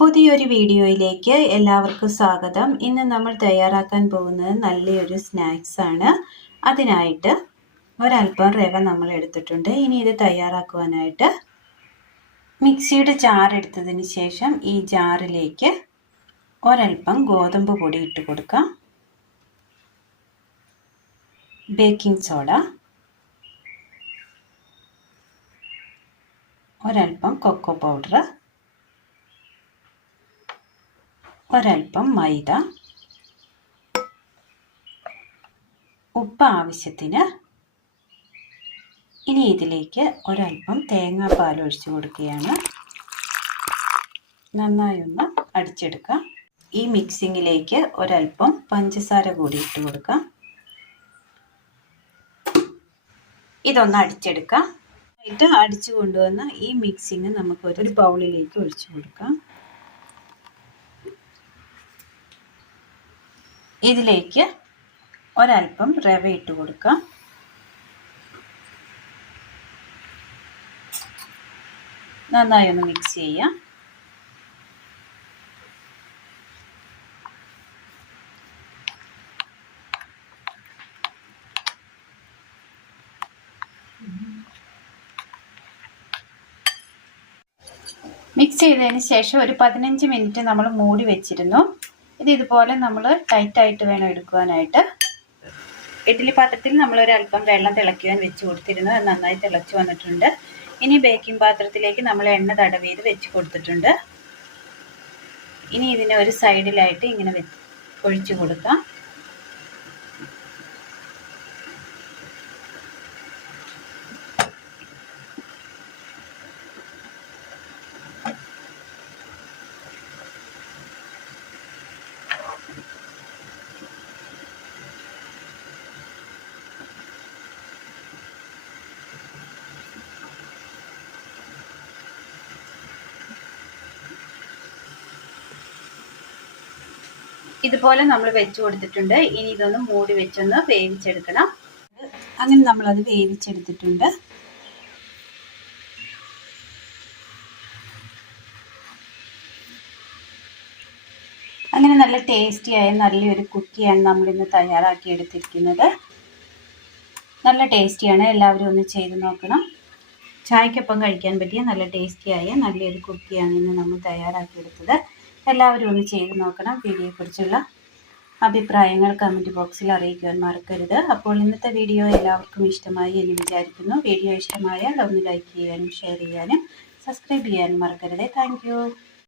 പുതിയൊരു വീഡിയോയിലേക്ക് എല്ലാവർക്കും സ്വാഗതം. ഇന്ന് നമ്മൾ തയ്യാറാക്കാൻ പോകുന്നത് നല്ലൊരു സ്നാക്സ് ആണ്. അതിനായിട്ട് ഒരല്പം റവ നമ്മൾ എടുത്തിട്ടുണ്ട്. ഇനി ഇത് തയ്യാറാക്കുവാനായിട്ട് മിക്സിയുടെ ജാർ എടുത്തതിന് ശേഷം ഈ ജാറിലേക്ക് ഒരല്പം ഗോതമ്പ് പൊടി ഇട്ട് കൊടുക്കാം, ബേക്കിംഗ് സോഡ, ഒരല്പം കൊക്കോ പൗഡർ, ഒരല്പം മൈദ, ഉപ്പ് ആവശ്യത്തിന്. ഇനി ഇതിലേക്ക് ഒരല്പം തേങ്ങാപ്പാൽ ഒഴിച്ചു കൊടുക്കുകയാണ്. നന്നായി ഒന്ന് അടിച്ചെടുക്കാം. ഈ മിക്സിങ്ങിലേക്ക് ഒരല്പം പഞ്ചസാര കൂടി ഇട്ട് കൊടുക്കാം. ഇതൊന്ന് അടിച്ചെടുക്കാം. അടിച്ചു കൊണ്ടുവന്ന ഈ മിക്സിങ് നമുക്ക് ഒരു ബൗളിലേക്ക് ഒഴിച്ചു കൊടുക്കാം. ഇതിലേക്ക് ഒരല്പം റവ ഇട്ട് കൊടുക്കാം. നന്നായി ഒന്ന് മിക്സ് ചെയ്യാം. മിക്സ് ചെയ്തതിന് ശേഷം ഒരു 15 മിനിറ്റ് നമ്മൾ മൂടി വെച്ചിരുന്നു. ഇതുപോലെ നമ്മൾ ടൈറ്റായിട്ട് വേണം എടുക്കുവാനായിട്ട്. ഇഡ്ഡലി പാത്രത്തിൽ നമ്മൾ ഒരല്പം വെള്ളം തിളയ്ക്കുവാൻ വെച്ച് കൊടുത്തിരുന്നു. അത് നന്നായി തിളച്ചു വന്നിട്ടുണ്ട്. ഇനി ബേക്കിംഗ് പാത്രത്തിലേക്ക് നമ്മൾ എണ്ണ തടവിയത് വെച്ച് കൊടുത്തിട്ടുണ്ട്. ഇനി ഇതിനെ ഒരു സൈഡിലായിട്ട് ഇങ്ങനെ ഒഴിച്ചു കൊടുക്കാം. ഇതുപോലെ നമ്മൾ വെച്ച് കൊടുത്തിട്ടുണ്ട്. ഇനി ഇതൊന്ന് മൂടി വെച്ചൊന്ന് വേവിച്ചെടുക്കണം. അങ്ങനെ നമ്മളത് വേവിച്ചെടുത്തിട്ടുണ്ട്. അങ്ങനെ നല്ല ടേസ്റ്റിയായ നല്ലൊരു കുക്കിയാണ് നമ്മളിന്ന് തയ്യാറാക്കി എടുത്തിരിക്കുന്നത്. നല്ല ടേസ്റ്റിയാണ്. എല്ലാവരും ഒന്ന് ചെയ്ത് നോക്കണം. ചായക്കൊപ്പം കഴിക്കാൻ പറ്റിയ നല്ല ടേസ്റ്റിയായ നല്ലൊരു കുക്കിയാണ് ഇന്ന് നമ്മൾ തയ്യാറാക്കിയെടുത്തത്. എല്ലാവരും ഒന്ന് ചെയ്ത് നോക്കണം. വീഡിയോയെക്കുറിച്ചുള്ള അഭിപ്രായങ്ങൾ കമൻറ്റ് ബോക്സിൽ അറിയിക്കുവാൻ മറക്കരുത്. അപ്പോൾ ഇന്നത്തെ വീഡിയോ എല്ലാവർക്കും ഇഷ്ടമായി എന്ന് വിചാരിക്കുന്നു. വീഡിയോ ഇഷ്ടമായാൽ ഒന്ന് ലൈക്ക് ചെയ്യാനും ഷെയർ ചെയ്യാനും സബ്സ്ക്രൈബ് ചെയ്യാനും മറക്കരുത്. താങ്ക്